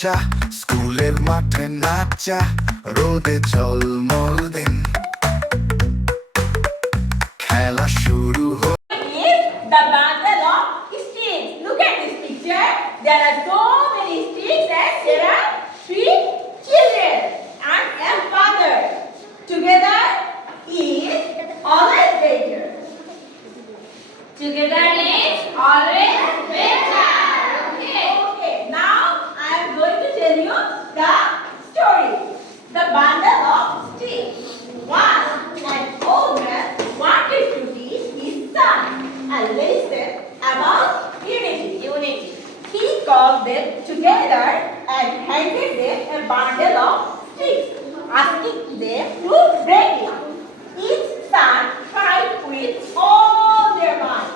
বাচ্চা স্কুলের মাঠে নাচা রোদে ঝলমল দিন খেলা শুরু is the bundle of sticks. Look at this picture. There are so many sticks and there are three children and a father. Together is always better. Together is always better. Okay. Now I am going to tell you the story. The bundle of sticks. Once an old man wanted to teach his son a lesson about unity. He called them together and handed them a bundle of sticks, asking them to break it. Each son tried with all their might,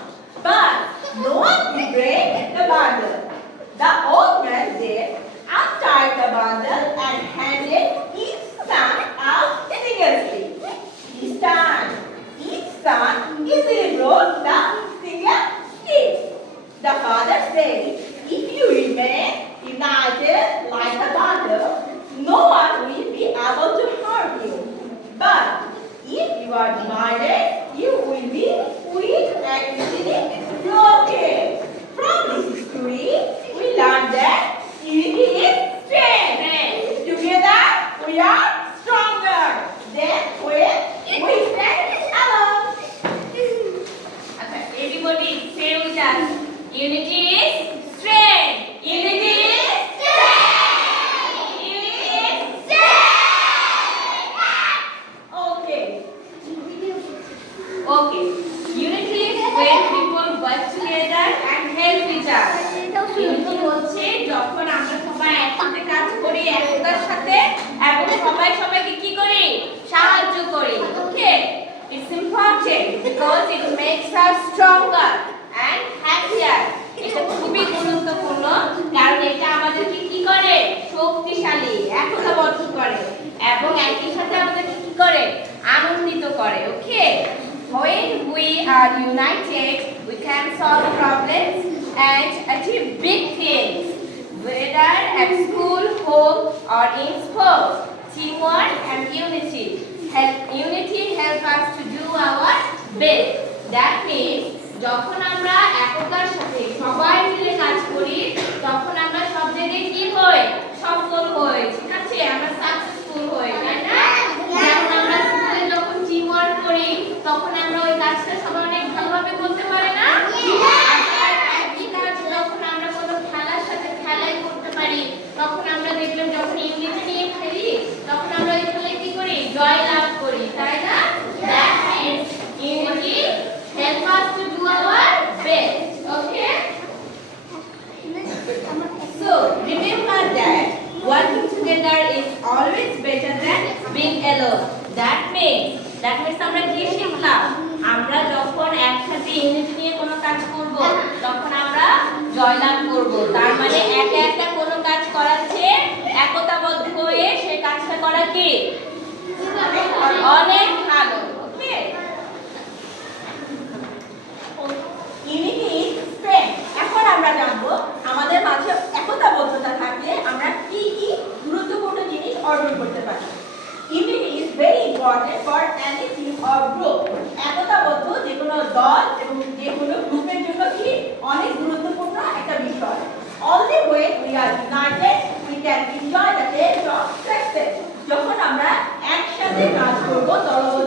but no one could break the bundle. The old man then untied the bundle and handed each son a single stick. Each son easily broke the single stick. The father said, if you remain united like a bundle, no one will be able to harm you. But if you are divided, you will be weak and easily broken. From this story, we learn that unity is strength. Together, we are stronger than when we stand alone. Okay, everybody say with us. Unity is strength. Unity is strength. Unity is strength. Okay. Okay. Unity is when people work together and help each other. Unity হচ্ছে যখন আমরা সবাই একসাথে কাজ করি একতার সাথে এবং সবাই সবাইকে কি করি সাহায্য করি ওকে It's important because it makes us stronger and happier. এটা খুবই গুরুত্বপূর্ণ কারণ এটা আমাদেরকে কি করে শক্তিশালী একতাবদ্ধ করে এবং একই সাথে আমাদেরকে কি করে আনন্দিত করে ওকে When we are united, we can solve problems and achieve big things, whether at school, home, or in sports. Teamwork and unity help us to do our best. That means, যখন আমরা একতার সাথে সবাই মিলে কাজ করি, তখন আমরা সব জায়গায় কি হই? সফল হই। ঠিক আছে? আমরা সাকসেসফুল হই, তাই না? যেমন আমরা স্কুলে যখন টিমওয়ার্ক করি, তখন আমরা ওই কাজটা সবাই অনেক ভালোভাবে করতে পারি না? একই কাজ যখন আমরা কোনো খেলার সাথে খেলাই করতে পারি, তখন আমরা দেখলাম যখন ইউনিটি নিয়ে খেলি, তখন আমরা ওই খেলায় কি করি? জয় লাভ করি, তাই না? That means unity help us to do our best. Okay? So remember that working together is always better than being alone. That means আমরা কি শিখলাম? আমরা যখন একসাথে ইউনিটি নিয়ে কোনো কাজ করব, তখন আমরা জয়লাভ করব। তার মানে একা একা কোনো কাজ করার চেয়ে একতাবদ্ধ হয়ে সেই কাজটা করা কি অনেক ভালো। ওকে? Unity is strength. এখন আমরা জানবো আমাদের মাঝে একতাবদ্ধতা থাকলে আমরা কি কি গুরুত্বপূর্ণ জিনিস অর্জন করতে পারি। Unity is very important for any team or group. একতাবদ্ধ যে কোনো দল এবং যে কোনো গ্রুপের জন্য কি অনেক গুরুত্বপূর্ণ একটা বিষয়। Only when we are united we can enjoy the taste of success. যখন আমরা একসাথে কাজ করব দলবদ্ধ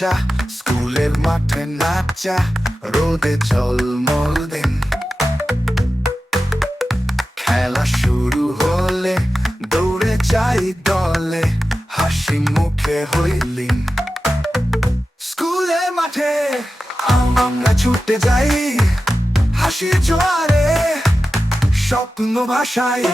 বাচ্চা স্কুলের মাঠে নাচা রোদে ঝলমল দিন খেলা শুরু হলে দৌড়ে যাই দলে হাসি মুখে হইলিন স্কুলের মাঠে আমরা ছুটে যাই হাসির জোয়ারে স্বপ্ন ভাষায়